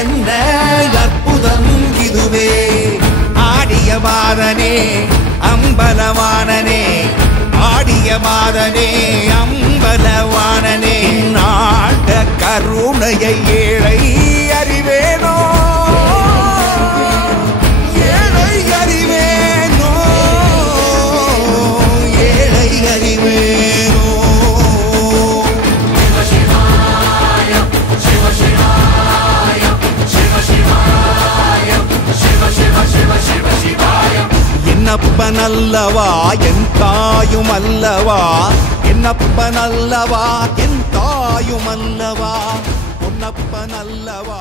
என்ன அற்புதம் இதுவே ஆடிய மாதனே அம்பலவாணனே ஆடிய மாதனே அம்பலவாணனே நாட கருணையை ஏழை அறிவேனோ ஏழை அறிவேனோ ஏழை அறிவேனோ என்னப்பனல்லவா என் தாயும் அல்லவா என்னப்பனல்லவா என் தாயும் அல்லவா பொன்னப்பனல்லவா